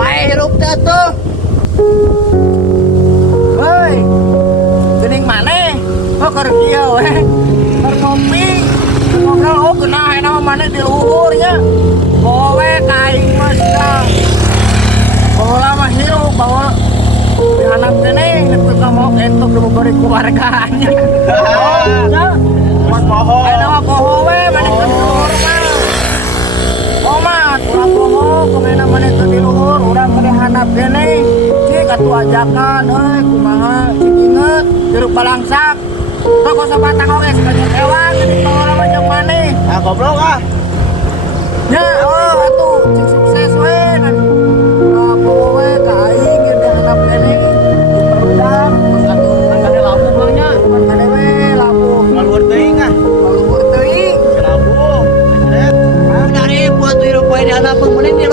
wae hirup teh tuh. Hei, geuning maneh? Oh keur kieu we. Keur ngopi. Ngobrol oh kenah enak maneh di luhur nya. Kowe ka aing mah sia. Baheula mah hirup, baheula di anak kene nepi ka mau entuk diberi keluarganya. Oh, nya. Mas poho. Ayeuna mah poho we maneh keur di luhur mah. Oh mah, urang poho kemana maneh keur di luhur, urang keur di handap kene. Cik atuh ajakan euy kumaha cik inget jeruk balangsak. Toko sabatang oge sekalian ewang di baheula mah jeung maneh. Ah goblok ah. Ya, oh atuh cik sukses we nan. Poho we ka aing geus di handap kene. Diperudang terus atuh kade labu mah nya, kade we labu. Laluhur teuing ah. Laluhur teuing. Labu. Jret. Dari buat hirup wae di handap mending di